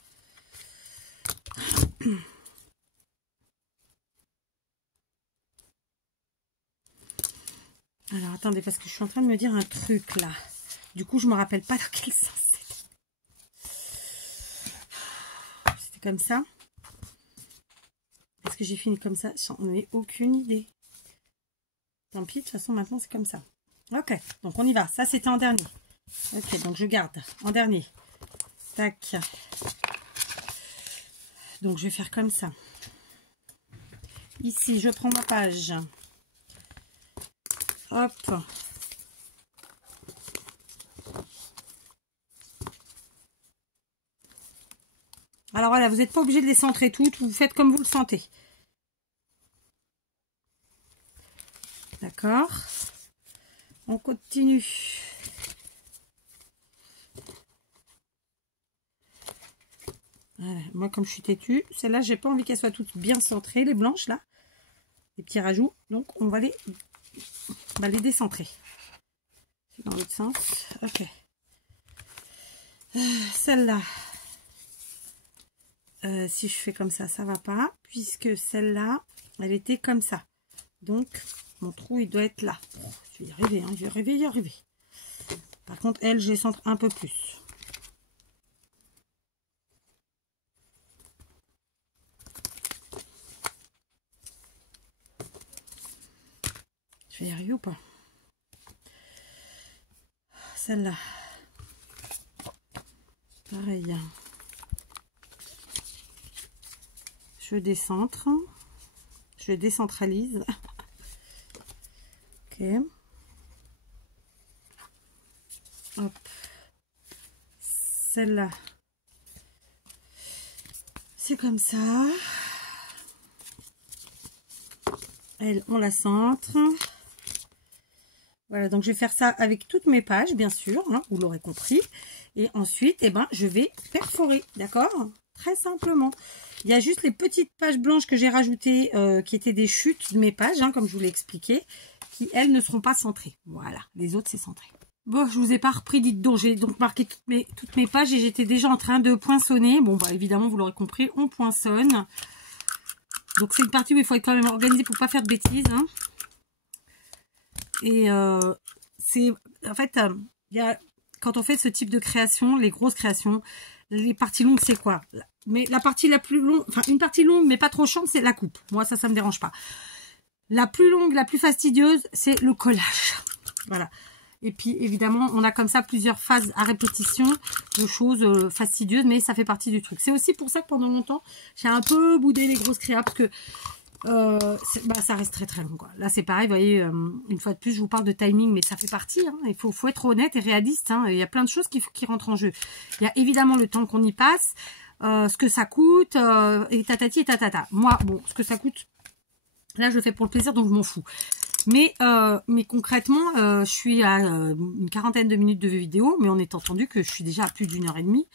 Alors, attendez, parce que je suis en train de me dire un truc, là. Du coup, je me rappelle pas dans quel sens c'était. C'était comme ça. Est-ce que j'ai fini comme ça? J'en ai aucune idée. Tant pis, de toute façon, maintenant, c'est comme ça. Ok, donc on y va. Ça, c'était en dernier. Ok, donc je garde en dernier. Tac. Donc, je vais faire comme ça. Ici, je prends ma page. Hop. Alors voilà, vous n'êtes pas obligé de les centrer toutes, vous faites comme vous le sentez. D'accord. On continue. Voilà, moi comme je suis têtue, celle-là, j'ai pas envie qu'elles soient toutes bien centrées, les blanches là. Les petits rajouts. Donc on va les décentrer. Dans l'autre sens. Ok. Celle-là. Si je fais comme ça, ça va pas. Puisque celle-là, elle était comme ça. Donc, mon trou, il doit être là. Je vais y arriver, hein, je vais y arriver. Par contre, elle, je les centre un peu plus. Je vais y arriver ou pas? Celle-là. Pareil. Je décentre. Je décentralise. Ok. Hop. Celle-là. C'est comme ça. Elle, on la centre. Voilà, donc je vais faire ça avec toutes mes pages, bien sûr, hein, vous l'aurez compris. Et ensuite, eh ben, je vais perforer, d'accord? Très simplement. Il y a juste les petites pages blanches que j'ai rajoutées, qui étaient des chutes de mes pages, hein, comme je vous l'ai expliqué, qui, elles, ne seront pas centrées. Voilà, les autres, c'est centré. Bon, je vous ai pas repris, dites donc, j'ai donc marqué toutes mes pages et j'étais déjà en train de poinçonner. Bon, bah, évidemment, vous l'aurez compris, on poinçonne. Donc, c'est une partie où il faut être quand même organisé pour pas faire de bêtises, hein. Et c'est en fait, il y a, quand on fait ce type de création, les grosses créations, les parties longues, c'est quoi? Mais la partie la plus longue, enfin une partie longue mais pas trop chiante, c'est la coupe. Moi, ça me dérange pas. La plus longue, la plus fastidieuse, c'est le collage. Voilà. Et puis, évidemment, on a comme ça plusieurs phases à répétition de choses fastidieuses, mais ça fait partie du truc. C'est aussi pour ça que pendant longtemps, j'ai un peu boudé les grosses créas, parce que ça reste très très long, quoi. Là c'est pareil, vous voyez, une fois de plus je vous parle de timing, mais ça fait partie, hein. Il faut être honnête et réaliste, hein. Il y a plein de choses qui rentrent en jeu. Il y a évidemment le temps qu'on y passe, ce que ça coûte, et tatati et tatata. Moi, bon, ce que ça coûte, là je le fais pour le plaisir, donc je m'en fous. Mais concrètement, je suis à une quarantaine de minutes de vidéo, mais on est entendu que je suis déjà à plus d'1h30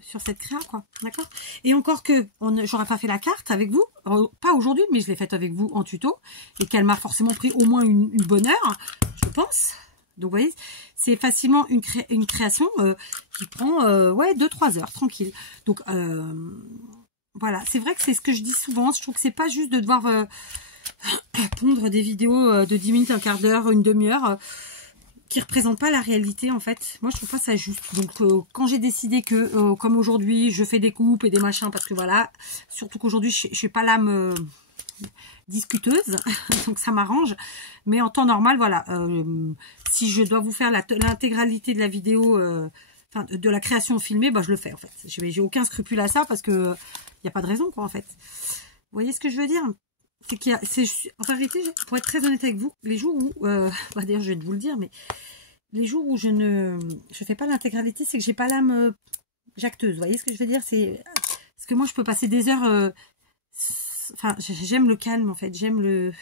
sur cette créa, quoi, d'accord. Et encore que j'aurais pas fait la carte avec vous, pas aujourd'hui, mais je l'ai faite avec vous en tuto, et qu'elle m'a forcément pris au moins une bonne heure, je pense. Donc vous voyez, c'est facilement une création qui prend ouais 2-3 heures tranquille. Donc voilà, c'est vrai que c'est ce que je dis souvent, je trouve que c'est pas juste de devoir pondre des vidéos de 10 minutes, un quart d'heure, une demi-heure, qui représentent pas la réalité, en fait. Moi, je trouve pas ça juste. Donc, quand j'ai décidé que, comme aujourd'hui, je fais des coupes et des machins, parce que voilà, surtout qu'aujourd'hui, je suis pas l'âme discuteuse, donc ça m'arrange. Mais en temps normal, voilà, si je dois vous faire l'intégralité de la vidéo, enfin, de la création filmée, bah, je le fais, en fait. J'ai aucun scrupule à ça, parce que y a pas de raison, quoi, en fait. Vous voyez ce que je veux dire? C'est qu'il y a, en vérité, pour être très honnête avec vous, les jours où, bah d'ailleurs je vais vous le dire, mais les jours où je fais pas l'intégralité, c'est que j'ai pas l'âme jacteuse. Vous voyez ce que je veux dire? C'est parce que moi, je peux passer des heures... Enfin, j'aime le calme, en fait. J'aime le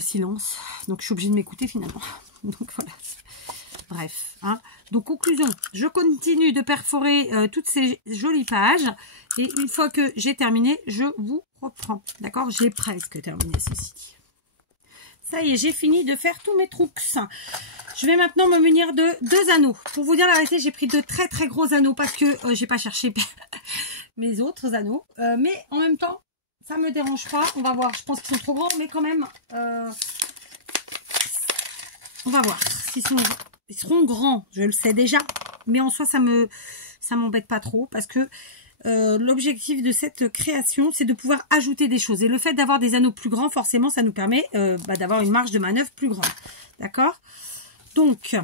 silence. Donc, je suis obligée de m'écouter, finalement. Donc, voilà. Bref. Hein. Donc, conclusion. Je continue de perforer toutes ces jolies pages. Et une fois que j'ai terminé, je vous reprends. D'accord? J'ai presque terminé ceci. Ça y est, j'ai fini de faire tous mes trucs. Je vais maintenant me munir de 2 anneaux. Pour vous dire la vérité, j'ai pris de très très gros anneaux parce que j'ai pas cherché mes autres anneaux. Mais en même temps, ça me dérange pas. On va voir. Je pense qu'ils sont trop grands, mais quand même, on va voir. Ils seront grands, je le sais déjà. Mais en soi, ça m'embête pas trop parce que l'objectif de cette création, c'est de pouvoir ajouter des choses. Et le fait d'avoir des anneaux plus grands, forcément, ça nous permet d'avoir une marge de manœuvre plus grande. D'accord? Donc,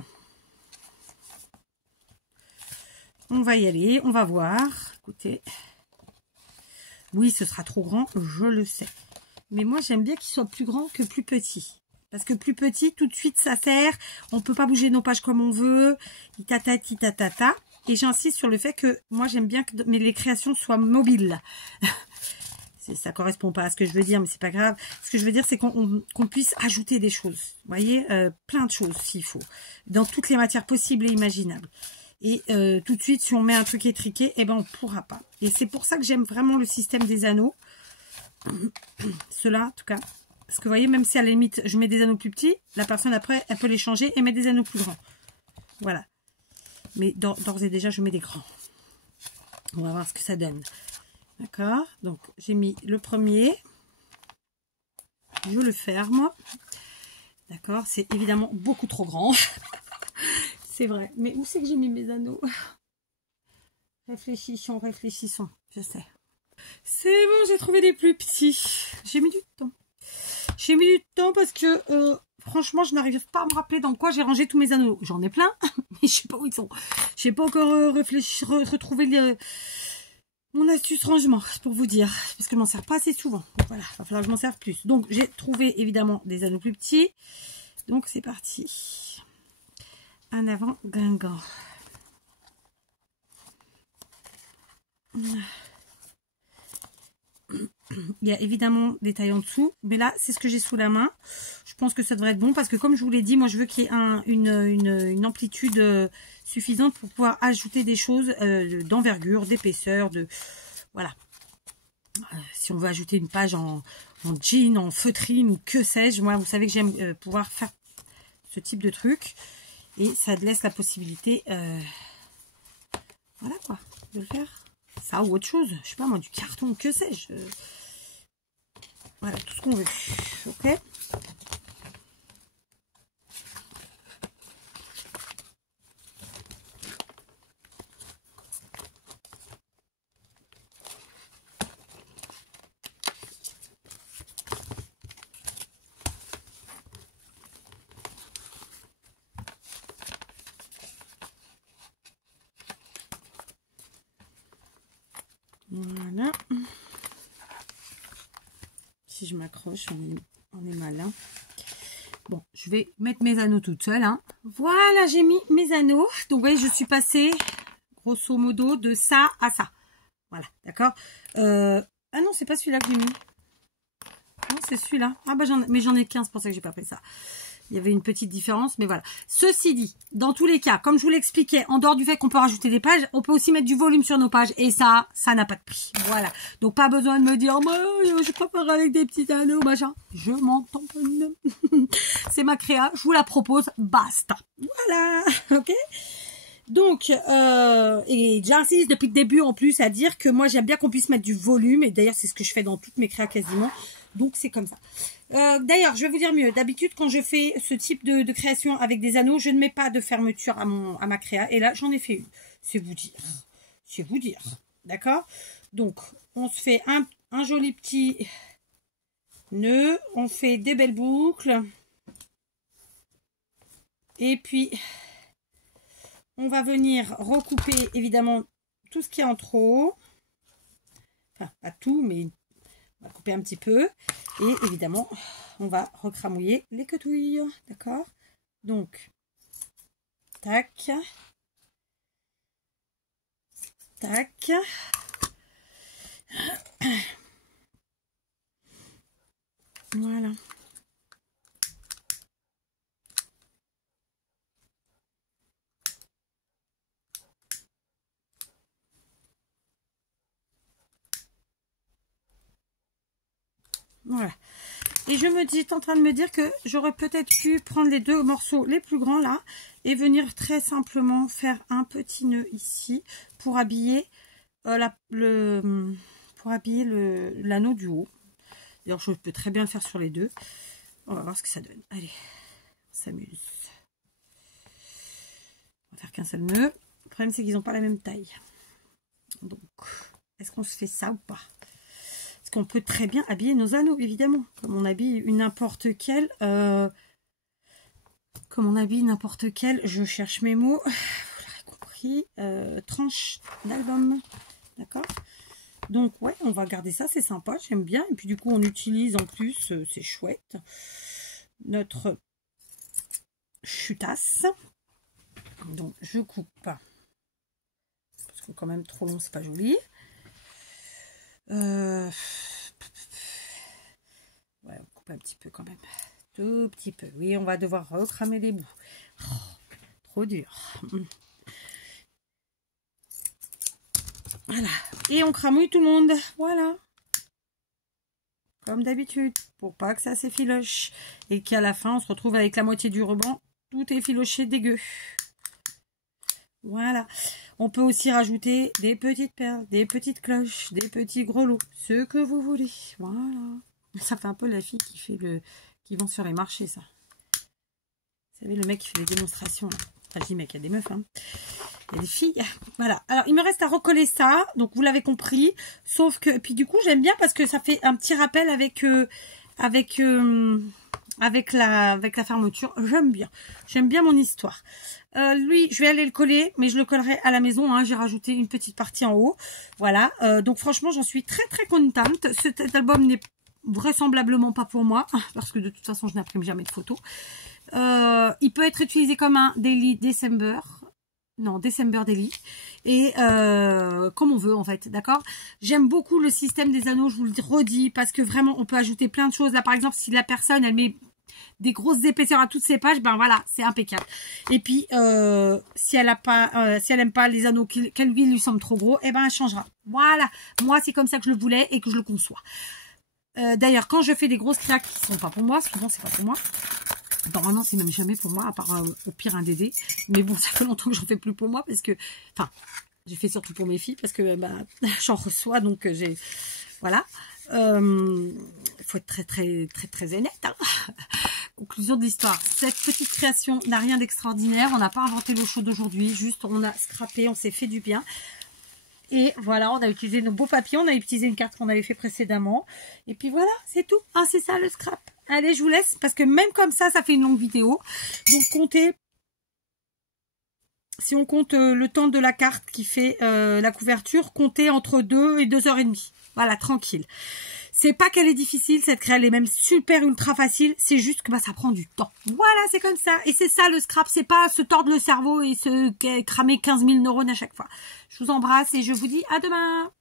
on va y aller, on va voir. Écoutez, oui, ce sera trop grand, je le sais. Mais moi, j'aime bien qu'il soit plus grand que plus petit. Parce que plus petit, tout de suite, ça sert. On ne peut pas bouger nos pages comme on veut. Itatata. Et j'insiste sur le fait que moi, j'aime bien que les créations soient mobiles. Ça correspond pas à ce que je veux dire, mais c'est pas grave. Ce que je veux dire, c'est qu'on puisse ajouter des choses. Vous voyez, plein de choses s'il faut. Dans toutes les matières possibles et imaginables. Et tout de suite, si on met un truc étriqué, eh ben on pourra pas. Et c'est pour ça que j'aime vraiment le système des anneaux. Ceux-là, en tout cas. Parce que vous voyez, même si à la limite, je mets des anneaux plus petits, la personne après, elle peut les changer et mettre des anneaux plus grands. Voilà. Mais d'ores et déjà, je mets des grands. On va voir ce que ça donne. D'accord, donc j'ai mis le premier, je le ferme, d'accord, c'est évidemment beaucoup trop grand, c'est vrai, mais où c'est que j'ai mis mes anneaux? Réfléchissons, je sais. C'est bon, j'ai trouvé des plus petits, j'ai mis du temps, parce que franchement, je n'arrive pas à me rappeler dans quoi j'ai rangé tous mes anneaux. J'en ai plein, mais je sais pas où ils sont. Je n'ai pas encore retrouvé mon astuce rangement, pour vous dire, parce que je m'en sers pas assez souvent. Donc voilà, il va falloir que je m'en serve plus. Donc j'ai trouvé évidemment des anneaux plus petits. Donc c'est parti. Un avant Guingamp. Il y a évidemment des tailles en dessous, mais là c'est ce que j'ai sous la main. Je pense que ça devrait être bon parce que comme je vous l'ai dit, moi je veux qu'il y ait une amplitude suffisante pour pouvoir ajouter des choses d'envergure, d'épaisseur, voilà. Si on veut ajouter une page en jean, en feutrine ou que sais-je, moi vous savez que j'aime pouvoir faire ce type de truc et ça laisse la possibilité, voilà quoi, de le faire. Ça ou autre chose, je sais pas moi, du carton, que sais-je. Voilà, tout ce qu'on veut. Ok. Voilà. Si je m'accroche, on est malin. Bon, je vais mettre mes anneaux toute seule. Hein. Voilà, j'ai mis mes anneaux. Donc, vous voyez, je suis passée, grosso modo, de ça à ça. Voilà, d'accord. Ah non, c'est pas celui-là que j'ai mis. Non, c'est celui-là. Ah bah, mais j'en ai 15, c'est pour ça que j'ai pas pris ça. Il y avait une petite différence, mais voilà. Ceci dit, dans tous les cas, comme je vous l'expliquais, en dehors du fait qu'on peut rajouter des pages, on peut aussi mettre du volume sur nos pages. Et ça n'a pas de prix. Voilà. Donc, pas besoin de me dire, je préfère avec des petits anneaux, machin. Je m'en tamponne. C'est ma créa. Je vous la propose. Basta. Voilà. Ok. Donc, et j'insiste depuis le début en plus à dire que moi, j'aime bien qu'on puisse mettre du volume. Et d'ailleurs, c'est ce que je fais dans toutes mes créas quasiment. Donc, c'est comme ça. D'ailleurs, je vais vous dire mieux. D'habitude, quand je fais ce type de création avec des anneaux, je ne mets pas de fermeture à ma créa. Et là, j'en ai fait une. C'est vous dire. C'est vous dire. D'accord? Donc, on se fait un joli petit nœud. On fait des belles boucles. Et puis, on va venir recouper, évidemment, tout ce qui est en trop. Enfin, pas tout, mais on va couper un petit peu. Et évidemment, on va recramouiller les quetouilles. D'accord? Donc, tac. Tac. Voilà. Voilà. Et je me dis, j'étais en train de me dire que j'aurais peut-être pu prendre les deux morceaux les plus grands là et venir très simplement faire un petit nœud ici pour habiller l'anneau du haut. D'ailleurs, je peux très bien le faire sur les deux. On va voir ce que ça donne. Allez, on s'amuse. On va faire qu'un seul nœud. Le problème, c'est qu'ils n'ont pas la même taille. Donc, est-ce qu'on se fait ça ou pas? Parce qu'on peut très bien habiller nos anneaux, évidemment. Comme on habille n'importe quel... je cherche mes mots. Vous l'aurez compris. Tranche d'album. D'accord? Donc, ouais, on va garder ça. C'est sympa. J'aime bien. Et puis, du coup, on utilise en plus, c'est chouette, notre chutasse. Donc, je coupe. Parce que quand même, trop long, c'est pas joli. Ouais, on coupe un petit peu quand même. Tout petit peu. Oui, on va devoir recramer les bouts. Oh, trop dur. Voilà. Et on cramouille tout le monde. Voilà. Comme d'habitude. Pour pas que ça s'effiloche. Et qu'à la fin, on se retrouve avec la moitié du ruban. Tout est effiloché, dégueu. Voilà. On peut aussi rajouter des petites perles, des petites cloches, des petits grelots, ce que vous voulez. Voilà. Ça fait un peu la fille qui vend sur les marchés, ça. Vous savez, le mec qui fait les démonstrations. Là. Enfin, je dis mec, il y a des meufs. Hein. Il y a des filles. Voilà. Alors, il me reste à recoller ça. Donc, vous l'avez compris. Sauf que, puis du coup, j'aime bien parce que ça fait un petit rappel avec la fermeture. J'aime bien. J'aime bien mon histoire. Lui, je vais aller le coller, mais je le collerai à la maison. Hein. J'ai rajouté une petite partie en haut. Voilà. Donc, franchement, j'en suis très, très contente. Cet album n'est vraisemblablement pas pour moi, parce que de toute façon, je n'imprime jamais de photos. Il peut être utilisé comme un Daily December. Non, December Daily. Et comme on veut, en fait. D'accord? J'aime beaucoup le système des anneaux, je vous le redis, parce que vraiment, on peut ajouter plein de choses. Là, par exemple, si la personne, elle met des grosses épaisseurs à toutes ses pages, ben voilà, c'est impeccable. Et puis, si elle aime pas les anneaux qui lui semblent trop gros, eh ben, elle changera. Voilà. Moi, c'est comme ça que je le voulais et que je le conçois. D'ailleurs, quand je fais des grosses claques qui sont pas pour moi, souvent, c'est pas pour moi. Normalement, c'est même jamais pour moi, à part au pire un Dédé. Mais bon, ça fait longtemps que j'en fais plus pour moi parce que, enfin, j'ai fait surtout pour mes filles parce que bah, j'en reçois, donc j'ai, voilà. Il faut être très, très, très, très honnête. Hein. Conclusion de l'histoire. Cette petite création n'a rien d'extraordinaire. On n'a pas inventé l'eau chaude aujourd'hui. Juste, on a scrappé, on s'est fait du bien. Et voilà, on a utilisé nos beaux papiers. On a utilisé une carte qu'on avait fait précédemment. Et puis voilà, c'est tout. Ah, c'est ça le scrap. Allez, je vous laisse parce que même comme ça, ça fait une longue vidéo. Donc, comptez. Si on compte le temps de la carte qui fait la couverture, comptez entre 2 et 2h30. Voilà, tranquille. C'est pas qu'elle est difficile, cette créa, elle est même super ultra facile. C'est juste que bah, ça prend du temps. Voilà, c'est comme ça. Et c'est ça le scrap. C'est pas se tordre le cerveau et se cramer 15 000 neurones à chaque fois. Je vous embrasse et je vous dis à demain.